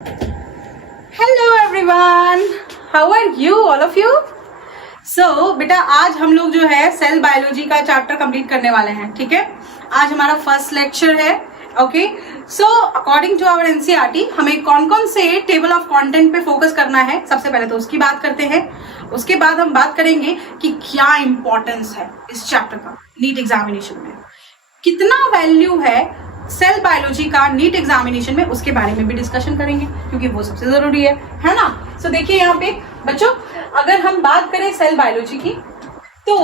Hello everyone, how are you all of you. So बेटा आज हम लोग जो है सेल बायोलॉजी का चैप्टर कंप्लीट करने वाले हैं। ठीक है, आज हमारा फर्स्ट लेक्चर है। Okay, so according to our NCERT हमें कौन कौन से टेबल ऑफ कंटेंट पे फोकस करना है, सबसे पहले तो उसकी बात करते हैं। उसके बाद हम बात करेंगे कि क्या इंपॉर्टेंस है इस चैप्टर का नीट एग्जामिनेशन में, कितना वैल्यू है सेल बायोलॉजी का नीट एग्जामिनेशन में, उसके बारे में भी डिस्कशन करेंगे क्योंकि वो सबसे जरूरी है ना। सो देखिए यहाँ पे बच्चों, अगर हम बात करें सेल बायोलॉजी की तो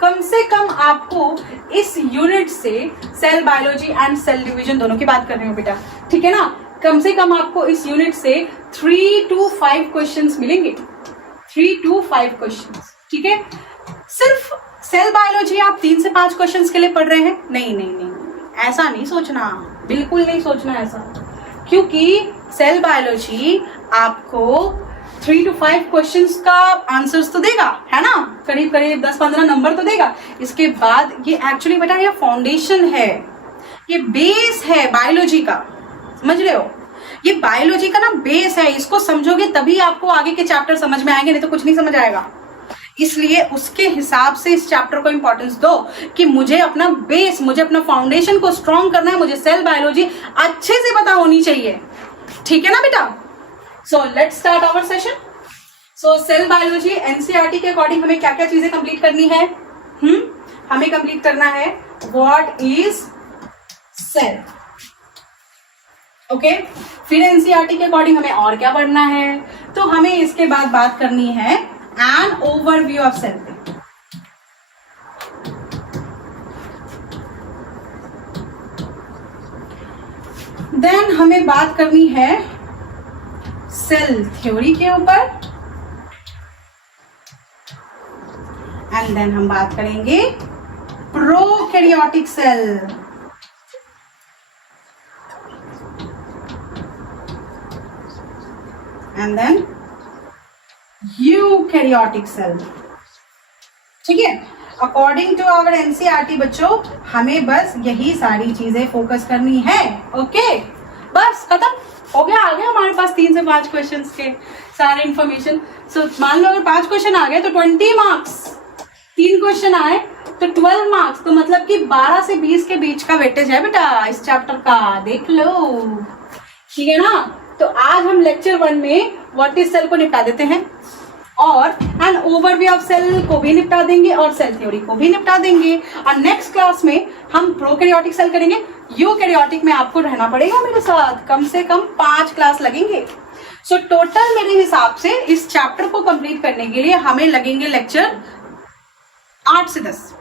कम से कम आपको इस यूनिट से cell biology and cell division दोनों की बात कर रहे हो बेटा, ठीक है ना। कम से कम आपको इस यूनिट से 3 to 5 क्वेश्चंस मिलेंगे, 3 to 5 क्वेश्चंस। ठीक है, सिर्फ सेल बायोलॉजी आप 3 से 5 क्वेश्चंस के लिए पढ़ रहे हैं, नहीं, ऐसा नहीं सोचना, बिल्कुल नहीं सोचना ऐसा, क्योंकि सेल बायोलॉजी आपको 3 to 5 क्वेश्चंस का आंसर्स तो देगा, है ना, करीब करीब 10-15 नंबर तो देगा। इसके बाद ये एक्चुअली बेटा ये फाउंडेशन है, ये बेस है बायोलॉजी का, समझ रहे हो, ये बायोलॉजी का ना बेस है। इसको समझोगे तभी आपको आगे के चैप्टर समझ में आएंगे, नहीं तो कुछ नहीं समझ आएगा। इसलिए उसके हिसाब से इस चैप्टर को इंपॉर्टेंस दो कि मुझे अपना बेस, मुझे अपना फाउंडेशन को स्ट्रॉन्ग करना है, मुझे सेल बायोलॉजी अच्छे से पता होनी चाहिए, ठीक है ना बेटा। So let's start our session. So cell biology NCERT के अकॉर्डिंग हमें क्या क्या चीजें कंप्लीट करनी है। हमें कंप्लीट करना है व्हाट इज सेल। ओके, फिर एनसीईआरटी के अकॉर्डिंग हमें और क्या पढ़ना है, तो हमें इसके बाद बात करनी है an overview of cell. Then हमें बात करनी है सेल थ्योरी के ऊपर, एंड देन हम बात करेंगे prokaryotic cell, and then eukaryotic cell. ठीक है, अकॉर्डिंग टू आवर एनसीईआरटी बच्चों हमें बस यही सारी चीजें फोकस करनी है। ओके, बस खत्म हो गया, आ गया हमारे पास 3 से 5 क्वेश्चंस के सारे इंफॉर्मेशन। सो मान लो अगर 5 क्वेश्चन आ गए तो 20 मार्क्स, 3 क्वेश्चन आए तो 12 मार्क्स, तो मतलब कि 12 से 20 के बीच का वेटेज है बेटा इस चैप्टर का, देख लो, ठीक है ना। तो आज हम लेक्चर 1 में व्हाट इज सेल को निपटा देते हैं, और एन ओवरव्यू ऑफ सेल को भी निपटा देंगे, और सेल थ्योरी को भी निपटा देंगे। और नेक्स्ट क्लास में हम प्रोकैरियोटिक सेल करेंगे। यूकैरियोटिक में आपको रहना पड़ेगा मेरे साथ, कम से कम 5 क्लास लगेंगे। सो टोटल मेरे हिसाब से इस चैप्टर को कंप्लीट करने के लिए हमें लगेंगे लेक्चर 8 से 10।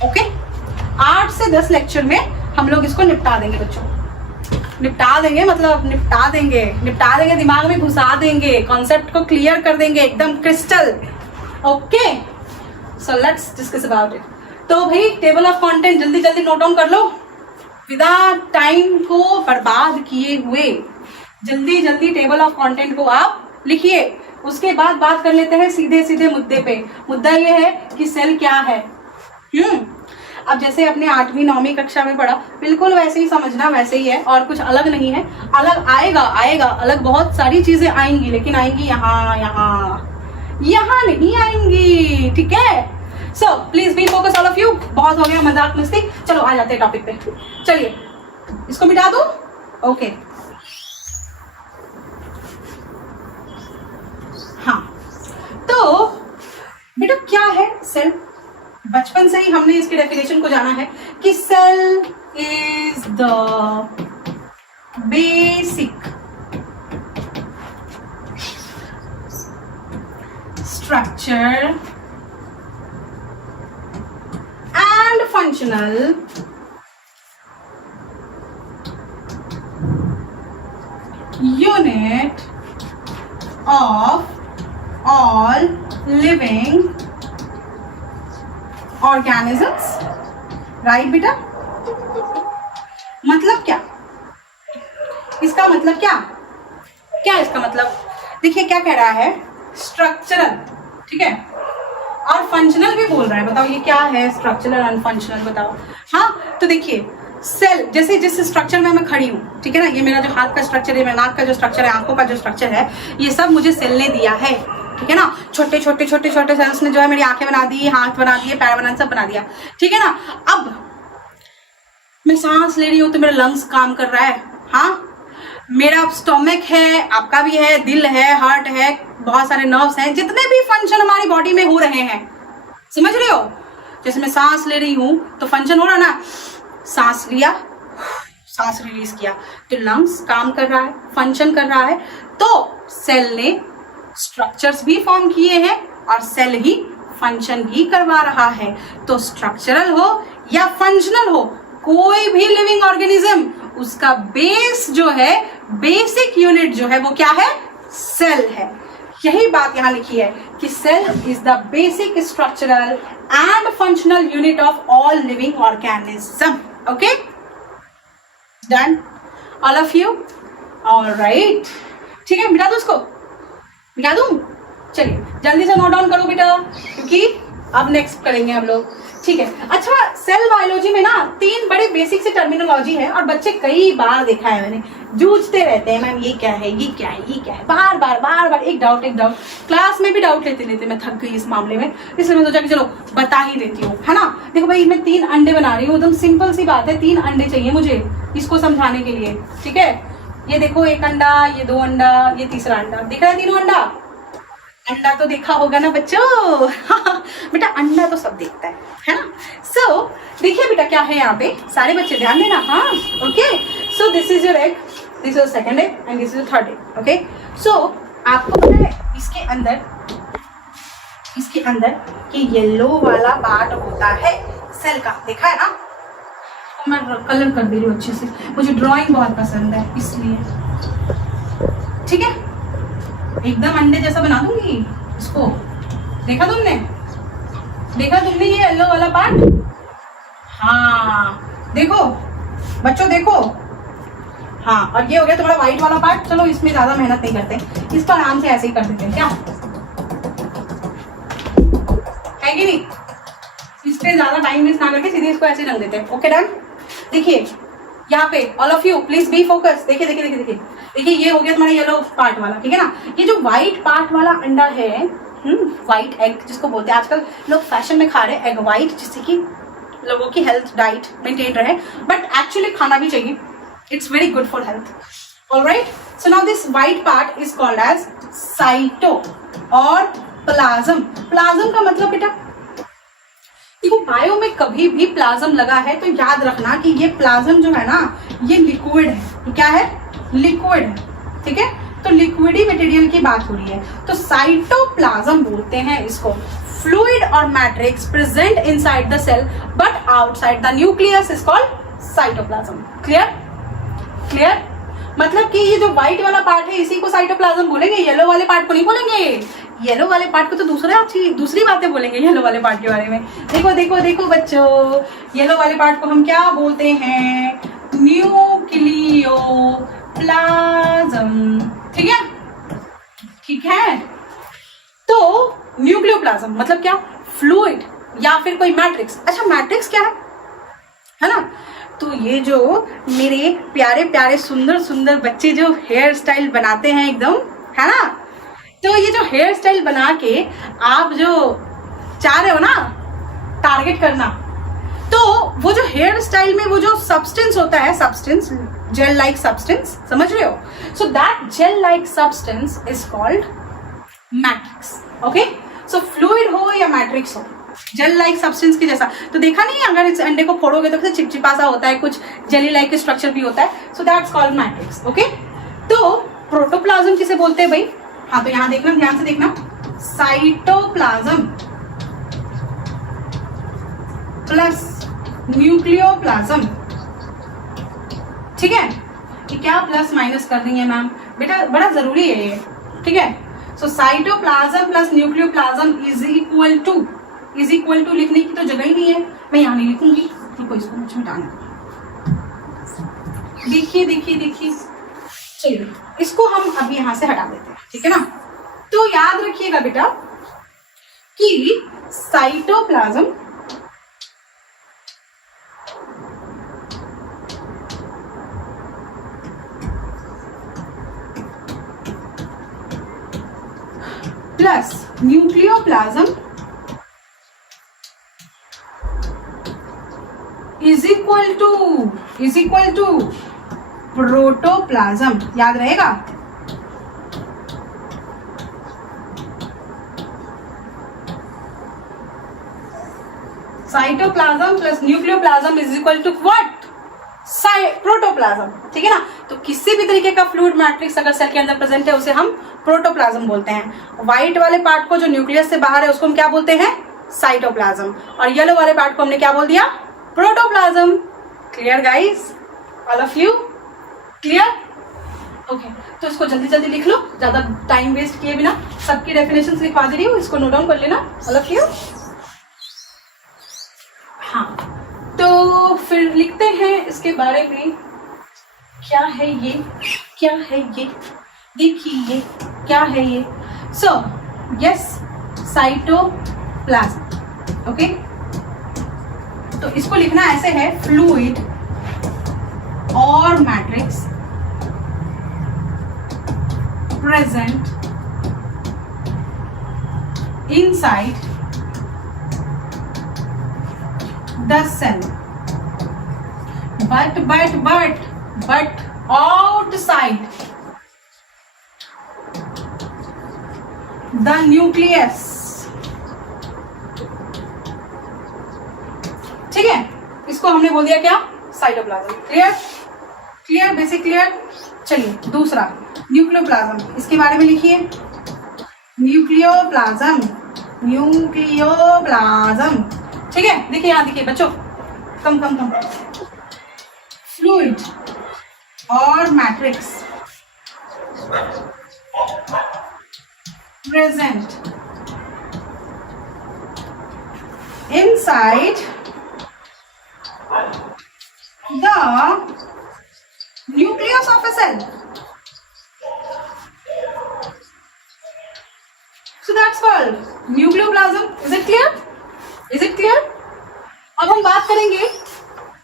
ओके, 8 से 10 लेक्चर में हम लोग इसको निपटा देंगे बच्चों, निपटा देंगे मतलब निपटा देंगे, दिमाग में घुसा देंगे, कॉन्सेप्ट को क्लियर कर देंगे एकदम crystal. Okay, so let's discuss about it. तो भाई टेबल ऑफ कंटेंट जल्दी जल्दी नोट डाउन कर लो, विदाउट टाइम को बर्बाद किए हुए जल्दी जल्दी टेबल ऑफ कंटेंट को आप लिखिए। उसके बाद बात कर लेते हैं सीधे सीधे मुद्दे पे। मुद्दा ये है कि सेल क्या है। अब जैसे अपने 8वीं 9वीं कक्षा में पढ़ा, बिल्कुल वैसे ही समझना, वैसे ही है और कुछ अलग नहीं है। अलग आएगा अलग बहुत सारी चीजें आएंगी, लेकिन आएंगी यहाँ नहीं आएंगी, ठीक है। So please be focus all of you. बहुत हो गया मजाक मस्ती, चलो आ जाते हैं टॉपिक पे। चलिए इसको मिटा दो। ओके, हाँ, तो बेटा क्या है सेल। बचपन से ही हमने इसके डेफिनेशन को जाना है कि cell is the basic structure and functional unit of all living organisms, right बेटा। मतलब क्या, इसका मतलब क्या इसका मतलब, देखिए क्या कह रहा है, स्ट्रक्चरल, ठीक है, और फंक्शनल भी बोल रहा है। बताओ ये क्या है स्ट्रक्चरल एंड फंक्शनल, बताओ। हाँ, तो देखिए सेल जैसे जिस स्ट्रक्चर में मैं खड़ी हूँ, ठीक है ना, ये मेरा जो हाथ का स्ट्रक्चर है, मेरा नाक का जो स्ट्रक्चर है, आंखों का जो स्ट्रक्चर है, ये सब मुझे सेल ने दिया है, ठीक है ना। छोटे छोटे छोटे छोटे सेल्स ने जो है मेरी आंखें बना दी, हाथ बना दिए, पैर बना, सब बना दिया, ठीक है ना। अब मैं सांस ले रही हूँ तो मेरा लंग्स काम कर रहा है, हाँ, मेरा स्टोमक है, आपका भी है, दिल है, हार्ट है, बहुत सारे नर्व्स हैं, जितने भी फंक्शन हमारी बॉडी में हो रहे हैं, समझ रहे हो। जैसे मैं सांस ले रही हूं तो फंक्शन हो रहा ना, सांस लिया, सांस रिलीज किया, तो लंग्स काम कर रहा है, फंक्शन कर रहा है, तो सेल ने स्ट्रक्चर्स भी फॉर्म किए हैं और सेल ही फंक्शन भी करवा रहा है। तो स्ट्रक्चरल हो या फंक्शनल हो, कोई भी लिविंग ऑर्गेनिज्म, उसका बेस जो है, बेसिक यूनिट जो है, वो क्या है, सेल है। यही बात यहां लिखी है कि cell is the basic structural and functional unit of all living organism. Okay, done all of you, alright, ठीक है। मिटा दो उसको, मिटा दूं, चलिए जल्दी से नोट डाउन करो बेटा, क्योंकि अब नेक्स्ट करेंगे हम लोग, ठीक है। अच्छा, सेल बायोलॉजी में ना 3 बड़े बेसिक से टर्मिनोलॉजी है और बच्चे कई बार देखा है मैंने, जूझते रहते हैं, मैम ये क्या है, ये क्या है, ये क्या है, बार बार एक डाउट क्लास में भी डाउट लेते मैं थक गई इस मामले में, इसलिए मैं सोचा कि चलो बता ही देती हूँ, है ना। देखो भाई, मैं 3 अंडे बना रही हूँ, एकदम सिंपल सी बात है, 3 अंडे चाहिए मुझे इसको समझाने के लिए, ठीक है। ये देखो, 1 अंडा, ये 2 अंडा, ये तीसरा अंडा, दिख रहा है, 3 अंडा, अंडा तो देखा होगा ना बच्चों। बेटा अंडा तो सब देखता है ना। सो देखिए बेटा क्या है यहाँ पे, सारे बच्चे ध्यान देना, हाँ, okay. So this is your egg, this is second egg and this is third egg, okay. So आपको पता है इसके अंदर कि येलो वाला पार्ट होता है सेल का, देखा है ना। तो मैं कलर कर दे रही हूँ अच्छे से, मुझे ड्राइंग बहुत पसंद है इसलिए, ठीक है। एकदम अंडे जैसा बना दूंगी इसको, देखा तुमने ये येलो वाला पार्ट, हाँ देखो बच्चों, देखो, हाँ, और ये हो गया तुम्हारा व्हाइट वाला पार्ट। चलो इसमें ज्यादा मेहनत नहीं करते, इसको आराम से ऐसे ही कर देते हैं, क्या है कि नहीं, इससे ज्यादा टाइम वेस्ट ना करके सीधे इसको ऐसे रंग देते हैं। Okay done. देखिए यहाँ पे all of you please be focus, देखिए ये हो गया तुम्हारा येलो पार्ट वाला, ठीक है ना। ये जो व्हाइट पार्ट वाला अंडा है, व्हाइट एग जिसको बोलते हैं, आजकल लोग फैशन में खा रहे हैं एग व्हाइट, जिससे कि लोगों की हेल्थ डाइट मेंटेन रहे, बट एक्चुअली खाना भी चाहिए, it's very good for health, alright. So now this white part is called as cyto और प्लाज्म। प्लाज्म का मतलब बेटा, देखो बायो में कभी भी प्लाज्म लगा है तो याद रखना कि ये प्लाज्म जो है ना, ये लिक्विड है, ये क्या है, लिक्विड है, ठीक है। तो लिक्विडी मटेरियल की बात हो रही है, तो साइटोप्लाज्म बोलते हैं इसको। फ्लूइड और matrix present inside the cell but outside the nucleus is called cytoplasm. Clear, मतलब कि ये जो व्हाइट वाला पार्ट है इसी को साइटोप्लाज्म बोलेंगे, येलो वाले पार्ट को नहीं बोलेंगे। येलो वाले पार्ट को तो दूसरी बातें बोलेंगे येलो वाले पार्ट के बारे में। देखो बच्चों, येलो वाले पार्ट को हम क्या बोलते हैं, न्यूक्लियोप्लाज्म, ठीक है। तो न्यूक्लियोप्लाज्म मतलब क्या, फ्लूइड या फिर कोई मैट्रिक्स। अच्छा मैट्रिक्स क्या है ना। तो ये जो मेरे प्यारे प्यारे सुंदर सुंदर बच्चे जो हेयर स्टाइल बनाते हैं एकदम, है ना, तो ये जो हेयर स्टाइल बना के आप जो चाह रहे हो ना टारगेट करना, तो वो जो हेयर स्टाइल में वो जो सब्सटेंस होता है, सब्सटेंस जेल लाइक सब्सटेंस, समझ रहे हो। So that gel like substance is called matrix. Okay, so fluid हो या मैट्रिक्स हो, जेल लाइक सब्सटेंस के जैसा, तो देखा नहीं अगर इस अंडे को फोड़ोगे तो चिपचिपा सा होता है, कुछ जेली लाइक स्ट्रक्चर भी होता है, so that's called matrix. Okay, तो प्रोटोप्लाज्म किसे बोलते हैं भाई, हाँ तो यहां देखना, ध्यान से देखना, साइटोप्लाज्म प्लस न्यूक्लियोप्लाज्म, ठीक है। ये क्या प्लस माइनस कर रही है मैम, बेटा बड़ा जरूरी है ये, ठीक है। So cytoplasm plus nucleoplasm is equal to लिखने की तो जगह ही नहीं है, मैं यहाँ नहीं लिखूंगी, रुको इसको मुझे मिटाना। देखिए, चलिए इसको हम अभी यहां से हटा देते हैं, ठीक है ना। तो याद रखिएगा बेटा कि cytoplasm plus nucleoplasm is equal to protoplasm. याद रहेगा? Cytoplasm plus nucleoplasm is equal to what? Protoplasm. ठीक है ना? तो किसी भी तरीके का फ्लूइड मैट्रिक्स अगर सेल के अंदर प्रेजेंट है उसे हम प्रोटोप्लाज्म बोलते हैं। व्हाइट वाले पार्ट को जो न्यूक्लियस से बाहर है उसको हम क्या बोलते हैं? साइटोप्लाज्म। और येलो वाले पार्ट को हमने क्या बोल दिया? Protoplasm. Clear guys? All of you clear? Okay, तो इसको जल्दी जल्दी लिख लो, ज्यादा टाइम वेस्ट किए बिना। सबकी डेफिनेशन लिखवा दे रही हूँ, इसको नोट डाउन कर लेना ऑल ऑफ यू। हाँ, तो फिर लिखते हैं इसके बारे में। क्या है ये? क्या है ये? देखिए ये क्या है ये? So yes, cytoplasm. ओके, तो इसको लिखना ऐसे है, फ्लूइड और matrix present inside the cell but outside the nucleus। ठीक है, इसको हमने बोल दिया क्या? Cytoplasm. Clear? Clear? Basic clear? चलिए दूसरा न्यूक्लियोप्लाज्म, इसके बारे में लिखिए। Nucleoplasm, nucleoplasm. ठीक है, देखिए यहां देखिए बच्चों, कम फ्लूइड और matrix present inside the nucleus of a cell. So that's called nucleoplasm. Is it clear? Is it clear? अब हम बात करेंगे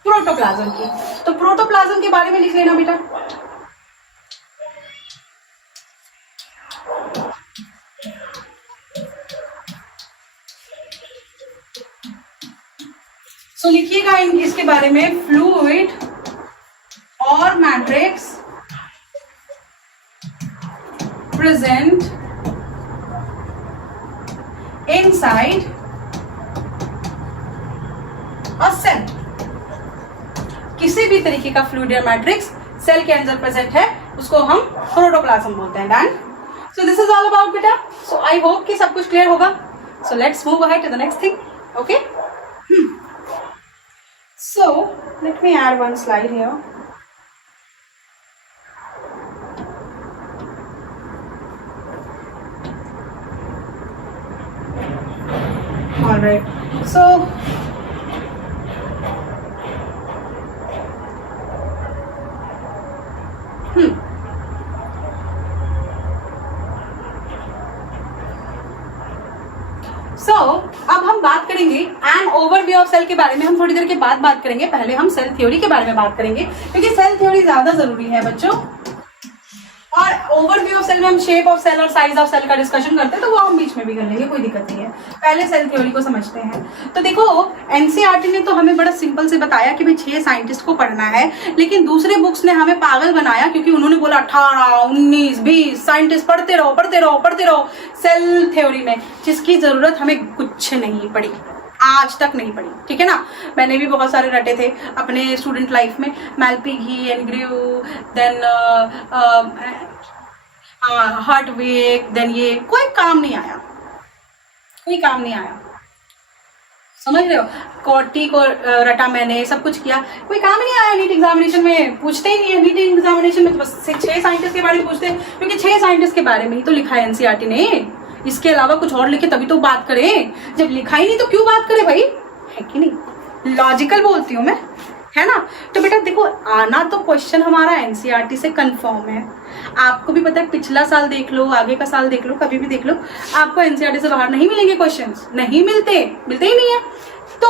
प्रोटोप्लाज्म की। तो प्रोटोप्लाज्म के बारे में लिख लेना बेटा। सो लिखिएगा इसके बारे में, फ्लूइड और matrix present inside a cell. किसी भी तरीके का फ्लूइड या मैट्रिक्स सेल के अंदर प्रेजेंट है उसको हम प्रोटोप्लाज्म बोलते हैं। Done? So this is all about बेटा। सो आई होप कि सब कुछ क्लियर होगा। So let's move ahead to the next thing. Okay, so let me add one slide here. All right, so अब हम बात करेंगे एन ओवरव्यू ऑफ सेल के बारे में। हम थोड़ी देर के बाद बात करेंगे, पहले हम सेल थ्योरी के बारे में बात करेंगे क्योंकि सेल थ्योरी ज्यादा जरूरी है बच्चों। और ओवरव्यू ऑफ सेल में हम शेप ऑफ सेल और साइज ऑफ सेल का डिस्कशन करते हैं, तो वो हम बीच में भी कर लेंगे, कोई दिक्कत नहीं है। पहले सेल थ्योरी को समझते हैं। तो देखो, एनसीईआरटी ने तो हमें बड़ा सिंपल से बताया कि भाई 6 साइंटिस्ट को पढ़ना है, लेकिन दूसरे बुक्स ने हमें पागल बनाया क्योंकि उन्होंने बोला 18, 19, 20 साइंटिस्ट पढ़ते रहो सेल थ्योरी में, जिसकी जरूरत हमें कुछ नहीं पड़ी, आज तक नहीं पड़ी। ठीक है ना? मैंने भी बहुत सारे रटे थे अपने स्टूडेंट लाइफ में, मैल्पिघी, एनग्रीव, देन हार्टविक, देन ये कोई काम नहीं आया, कोई काम नहीं आया। समझ रहे हो? कॉटी को रटा मैंने, सब कुछ किया, कोई काम नहीं आया। नीट एग्जामिनेशन में पूछते ही नहीं है। नीट एग्जामिनेशन में तो बस 6 साइंटिस्ट के बारे में पूछते हैं क्योंकि 6 साइंटिस्ट के बारे में ही तो लिखा है एनसीईआरटी ने। इसके अलावा कुछ और लिखे तभी तो बात करें। जब लिखा ही नहीं तो क्यों बात करें भाई? है कि नहीं? लॉजिकल बोलती हूँ मैं, है ना? तो बेटा देखो, आना तो क्वेश्चन हमारा एनसीईआरटी से कंफर्म है। आपको भी पता है, पिछला साल देख लो, आगे का साल देख लो, कभी भी देख लो, आपको एनसीईआरटी से बाहर नहीं मिलेंगे क्वेश्चंस, नहीं मिलते ही नहीं है। तो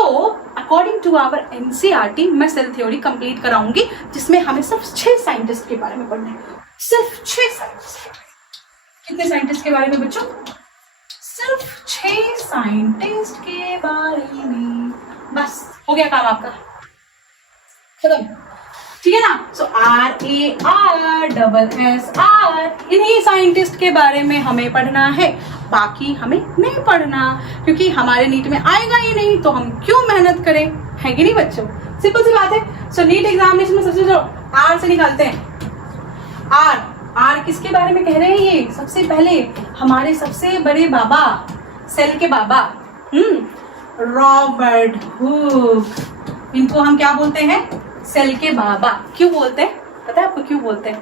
अकॉर्डिंग टू आवर एनसीईआरटी मैं सेल थ्योरी कंप्लीट कराऊंगी, जिसमें हमें सिर्फ 6 साइंटिस्ट के बारे में पढ़ना है। सिर्फ 6 साइंटिस्ट। कितने साइंटिस्ट के बारे में बच्चों? अच्छे साइंटिस्ट के बारे में। बस हो गया काम आपका, खत्म। ठीक है ना। सो RARSSR, इन्हीं साइंटिस्ट के बारे में हमें पढ़ना है, बाकी हमें नहीं पढ़ना, क्योंकि हमारे नीट में आएगा ही नहीं, तो हम क्यों मेहनत करें, है कि नहीं बच्चों? सिंपल सी बात है। सो नीट एग्जामिनेशन में सबसे जो आर से निकालते हैं, आर किसके बारे में कह रहे हैं? ये सबसे पहले हमारे सबसे बड़े बाबा, सेल के बाबा, रॉबर्ट हुक। इनको हम क्या बोलते हैं? सेल के बाबा। क्यों बोलते हैं? पता है आपको क्यों बोलते हैं?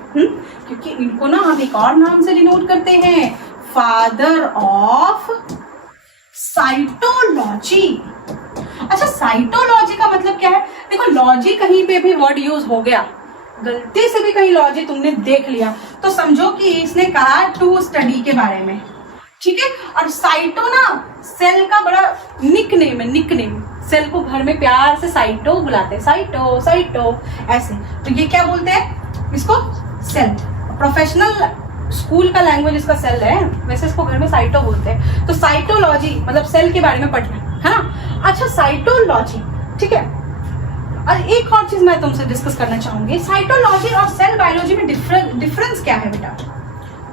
क्योंकि इनको ना हम एक और नाम से डिनोट करते हैं, फादर ऑफ साइटोलॉजी। अच्छा, साइटोलॉजी का मतलब क्या है? देखो, लॉजी कहीं पे भी वर्ड यूज हो गया, गलती से भी कहीं लॉजी तुमने देख लिया, तो समझो कि इसने कहा टू स्टडी के बारे में। ठीक है। और साइटो ना सेल का बड़ा निकनेम है, निकनेम। सेल को घर में प्यार से साइटो बुलाते हैं, साइटो साइटो ऐसे। तो ये क्या बोलते हैं इसको? सेल। प्रोफेशनल स्कूल का लैंग्वेज इसका सेल है, वैसे इसको घर में साइटो बोलते हैं। तो साइटोलॉजी मतलब सेल के बारे में पढ़ना है ना। अच्छा, साइटोलॉजी, ठीक है। और एक और चीज मैं तुमसे डिस्कस करना चाहूंगी, साइटोलॉजी और सेल बायोलॉजी में डिफरेंस क्या है बेटा?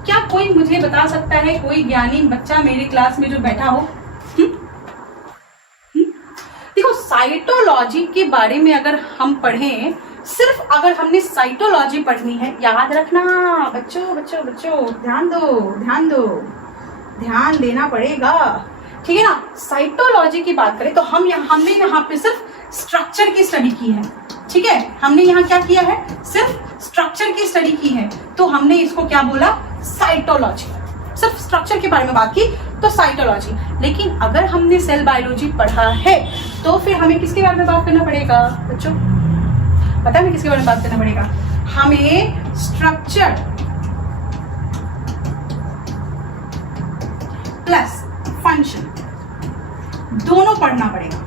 क्या कोई मुझे बता सकता है? कोई ज्ञानी बच्चा मेरी क्लास में जो बैठा हो? देखो, साइटोलॉजी के बारे में अगर हम पढ़ें, सिर्फ अगर हमने साइटोलॉजी पढ़नी है, याद रखना बच्चों बच्चों बच्चों, ध्यान दो ध्यान दो, ध्यान देना पड़ेगा, ठीक है ना। साइटोलॉजी की बात करें तो हमने यहाँ पे सिर्फ स्ट्रक्चर की स्टडी की है, ठीक है। हमने यहाँ क्या किया है? सिर्फ स्ट्रक्चर की स्टडी की है, तो हमने इसको क्या बोला? साइटोलॉजी। सिर्फ स्ट्रक्चर के बारे में बात की तो साइटोलॉजी। लेकिन अगर हमने सेल बायोलॉजी पढ़ा है तो फिर हमें किसके बारे में बात करना पड़ेगा बच्चों? पता है हमें किसके बारे में बात करना पड़ेगा? हमें स्ट्रक्चर प्लस फंक्शन दोनों पढ़ना पड़ेगा,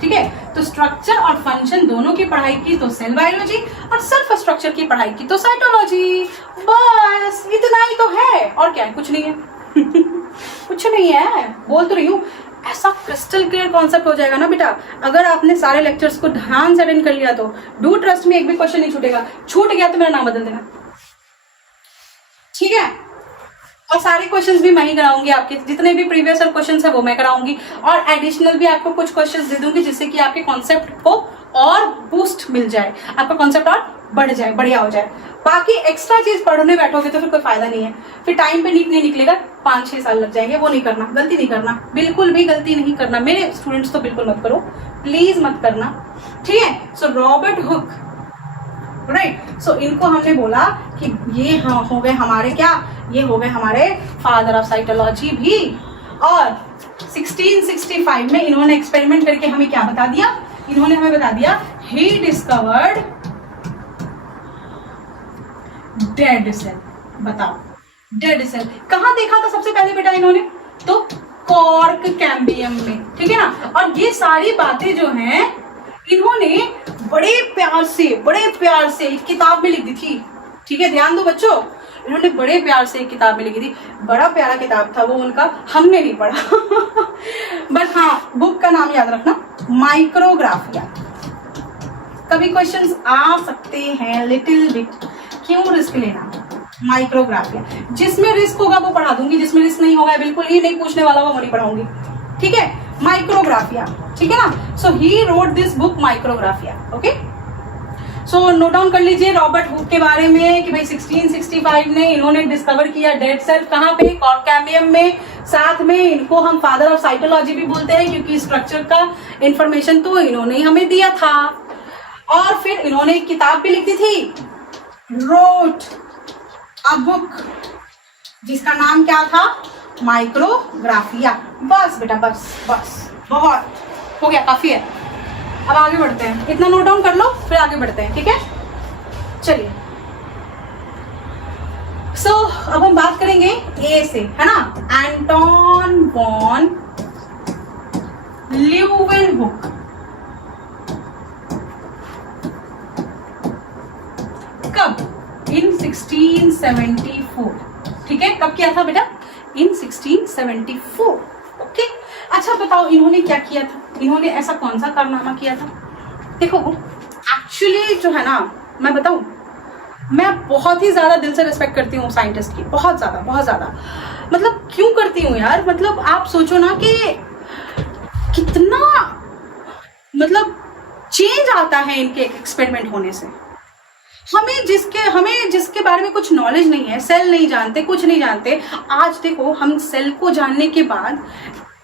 ठीक है। तो स्ट्रक्चर और फंक्शन दोनों की पढ़ाई की तो सेल बायोलॉजी, और सिर्फ स्ट्रक्चर की पढ़ाई की तो साइटोलॉजी। बस इतना ही तो है, और क्या है? कुछ नहीं है। कुछ नहीं है, बोल तो रही हूँ। ऐसा क्रिस्टल क्लियर कॉन्सेप्ट हो जाएगा ना बेटा, अगर आपने सारे लेक्चर्स को ध्यान से अटेंड कर लिया तो डू ट्रस्ट में एक भी क्वेश्चन नहीं छूटेगा। छूट गया तो मेरा नाम बदल देना, ठीक है। और सारे क्वेश्चंस भी मैं ही कराऊंगी, आपके जितने भी प्रीवियस क्वेश्चंस है वो मैं कराऊंगी, और एडिशनल भी आपको कुछ क्वेश्चंस दे दूंगी जिससे कि आपके कॉन्सेप्ट को और बूस्ट मिल जाए, आपका कॉन्सेप्ट और बढ़ जाए, बढ़िया हो जाए। बाकी एक्स्ट्रा चीज पढ़ने बैठोगे तो फिर कोई फायदा नहीं है, फिर टाइम पे नीट नहीं निकलेगा, 5-6 साल लग जाएंगे। वो नहीं करना, गलती नहीं करना, बिल्कुल भी गलती नहीं करना। मेरे स्टूडेंट्स तो बिल्कुल मत करो, प्लीज मत करना, ठीक है। So Robert Hooke, right. So इनको हमने बोला कि ये हो गए हमारे क्या? ये हो गए हमारे फादर ऑफ साइटोलॉजी भी। और 1665 में इन्होंने एक्सपेरिमेंट करके हमें क्या बता दिया? इन्होंने हमें बता दिया ही डिस्कवर्ड डेड सेल। बताओ, डेड सेल कहां देखा था सबसे पहले बेटा इन्होंने? तो कॉर्क कैम्बियम में, ठीक है ना। और ये सारी बातें जो हैं इन्होंने बड़े प्यार से एक किताब में लिख दी थी, ठीक है। ध्यान दो बच्चों, इन्होंने बड़े प्यार से एक किताब में लिखी थी, बड़ा प्यारा किताब था वो उनका, हमने नहीं पढ़ा। बट हाँ, बुक का नाम याद रखना, माइक्रोग्राफिया। कभी क्वेश्चंस आ सकते हैं लिटिल बिट, क्यों रिस्क लेना? माइक्रोग्राफिया, जिसमें रिस्क होगा वो पढ़ा दूंगी, जिसमें रिस्क नहीं होगा, बिल्कुल ही नहीं पूछने वाला वो नहीं पढ़ाऊंगी, ठीक है। माइक्रोग्राफिया, ठीक है ना। So he wrote this book Micrographia, okay. So note down कर लीजिए रॉबर्ट हुक के बारे में कि भाई 1665 में इन्होंने डिस्कवर किया डेड सेल, कहाँ पे? कॉर्क कैम्बियम में। साथ में इनको हम फादर ऑफ साइटोलॉजी भी बोलते हैं, क्योंकि स्ट्रक्चर का इंफॉर्मेशन तो इन्होंने हमें दिया था। और फिर इन्होंने एक किताब भी लिख दी थी, रोट अ बुक, जिसका नाम क्या था? माइक्रोग्राफिया। बस बेटा, बस बस, बहुत हो गया, काफी है। अब आगे बढ़ते हैं, इतना नोट डाउन कर लो फिर आगे बढ़ते हैं, ठीक है। चलिए, सो अब हम बात करेंगे ए से, है ना। Anton van Leeuwenhoek. कब? इन 1674, ठीक है। कब किया था बेटा? इन 1674। ओके, अच्छा बताओ इन्होंने क्या किया था, इन्होंने ऐसा कौन सा कारनामा किया था? देखो एक्चुअली जो है ना, मैं बताऊं, मैं बहुत ही ज्यादा दिल से रिस्पेक्ट करती हूँ साइंटिस्ट की, बहुत ज्यादा। मतलब क्यों करती हूँ यार, मतलब आप सोचो ना कि कितना मतलब चेंज आता है इनके एक्सपेरिमेंट होने से। हमें जिसके बारे में कुछ नॉलेज नहीं है, सेल नहीं जानते, कुछ नहीं जानते, आज देखो हम सेल को जानने के बाद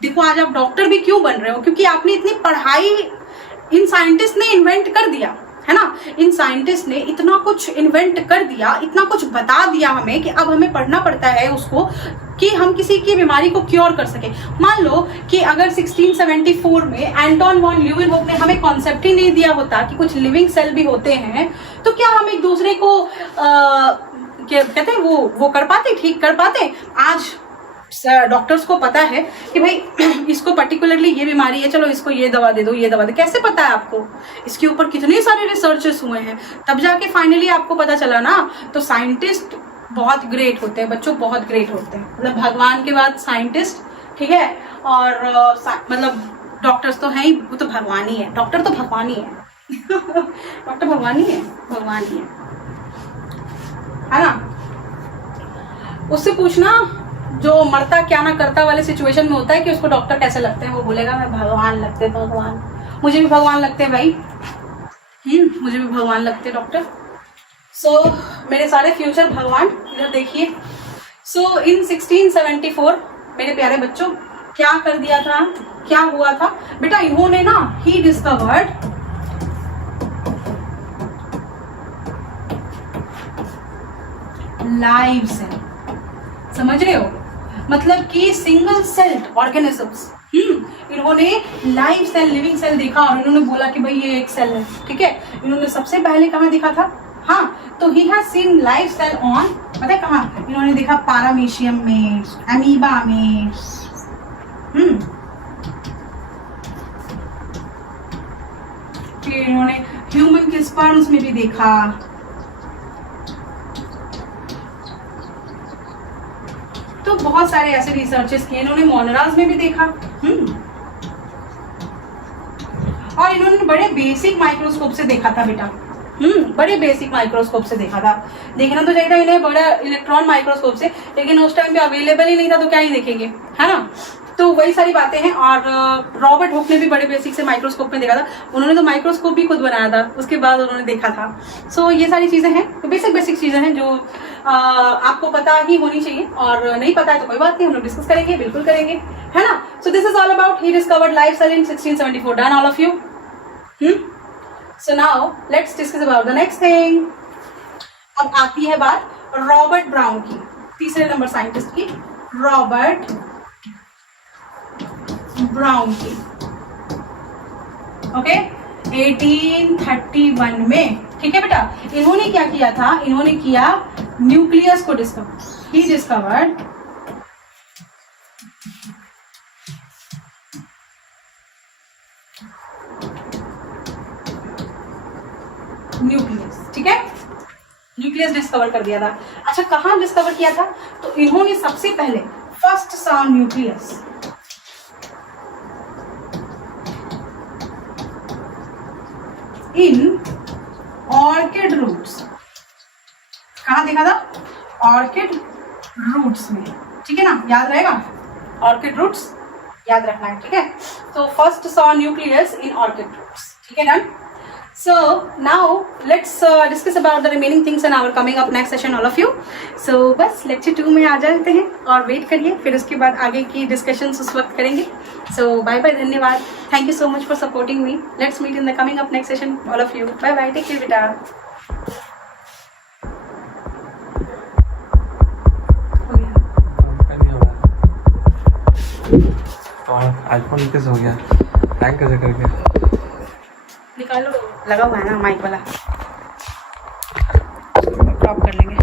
देखो आज आप डॉक्टर भी क्यों बन रहे हो, क्योंकि आपने इतनी पढ़ाई, इन साइंटिस्ट ने इन्वेंट कर दिया है ना, इन साइंटिस्ट ने इतना कुछ इन्वेंट कर दिया, इतना कुछ बता दिया हमें कि अब हमें पढ़ना पड़ता है उसको कि हम किसी की बीमारी को क्योर कर सके। मान लो कि अगर 1674 में एंटोन वॉन ल्यूवेनहोफ ने हमें कॉन्सेप्ट ही नहीं दिया होता कि कुछ लिविंग सेल भी होते हैं, तो क्या हम एक दूसरे को क्या कहते हैं वो कर पाते, ठीक कर पाते? आज डॉक्टर्स को पता है कि भाई इसको पर्टिकुलरली ये बीमारी है, चलो इसको ये दवा दे दो, ये दवा दे। कैसे पता है आपको? इसके ऊपर कितने सारे रिसर्चेस हुए हैं, तब जाके फाइनली आपको पता चला ना। तो साइंटिस्ट बहुत ग्रेट होते हैं बच्चों, बहुत ग्रेट होते हैं, मतलब भगवान के बाद साइंटिस्ट, ठीक है। और मतलब डॉक्टर्स तो हैं ही, वो तो भगवान ही है, डॉक्टर तो भगवान ही है डॉक्टर भगवान ही है, भगवान ही है ना। उससे पूछना जो मरता क्या ना करता वाले सिचुएशन में होता है कि उसको डॉक्टर कैसे लगते हैं, वो बोलेगा मैं भगवान लगते, भगवान। मुझे भी भगवान लगते हैं भाई, मुझे भी भगवान लगते डॉक्टर। सो मेरे सारे फ्यूचर भगवान इधर देखिए। सो इन 1674 मेरे प्यारे बच्चों क्या कर दिया था, क्या हुआ था बेटा, इन्होंने ना ही डिस्कवर्ड लाइव सेल। समझ रहे हो, मतलब कि सिंगल सेल्ड ऑर्गेनिजम्स। इन्होंने लाइव सेल, लिविंग सेल देखा और इन्होंने बोला कि भाई ये एक सेल है, ठीक है। इन्होंने सबसे पहले कहाँ देखा था? हाँ, तो he has seen live cell on, पता है कहाँ? इन्होंने देखा पारामीशियम में, अमीबा में, फिर इन्होंने ह्यूमन के स्पर्म्स में भी देखा, तो बहुत सारे ऐसे रिसर्चेस किए इन्होंने। मोनराज में भी देखा, और इन्होंने बड़े बेसिक माइक्रोस्कोप से देखा था बेटा, बड़े बेसिक माइक्रोस्कोप से देखा था। देखना तो चाहिए था इन्हें बड़ा इलेक्ट्रॉन माइक्रोस्कोप से, लेकिन उस टाइम पे अवेलेबल ही नहीं था, तो क्या ही देखेंगे, है ना। तो वही सारी बातें हैं। और रॉबर्ट हुक ने भी बड़े बेसिक से माइक्रोस्कोप में देखा था, उन्होंने तो माइक्रोस्कोप भी खुद बनाया था, उसके बाद उन्होंने देखा था। सो ये सारी चीजें हैं, तो बेसिक चीजें हैं जो आपको पता ही होनी चाहिए, और नहीं पता है तो कोई बात नहीं, हम लोग डिस्कस करेंगे, बिल्कुल करेंगे, है ना। So this is all about he discovered live cell in 1674। Done all of you? So now let's discuss about the next thing. अब आती है बात रॉबर्ट ब्राउन की, तीसरे नंबर साइंटिस्ट की, रॉबर्ट ब्राउन की। ओके, 1831 में, ठीक है बेटा। इन्होंने क्या किया था? इन्होंने किया न्यूक्लियस को डिस्कवर। ही डिस्कवर्ड न्यूक्लियस, ठीक है, न्यूक्लियस डिस्कवर कर दिया था। अच्छा, कहां डिस्कवर किया था? तो इन्होंने सबसे पहले first saw nucleus in orchid roots. कहां देखा था? ऑर्किड रूट्स में, ठीक है ना, याद रहेगा, ऑर्किड रूट्स याद रखना है, ठीक है। तो first saw nucleus in orchid roots, ठीक है ना। So now let's discuss about the remaining things in our coming up next session, all of you. So बस lecture 2 में आ जाते हैं और वेट करिए, फिर उसके बाद आगे की discussions उस वक्त करेंगे। So bye bye, धन्यवाद, thank you so much for supporting me. Let's meet in the coming up next session, all of you. Bye bye, take care बेटा। आईफोन कैसे हो गया, हैंग कैसे कर गया? निकालो, लगा हुआ है ना माइक वाला, क्रॉप कर लेंगे।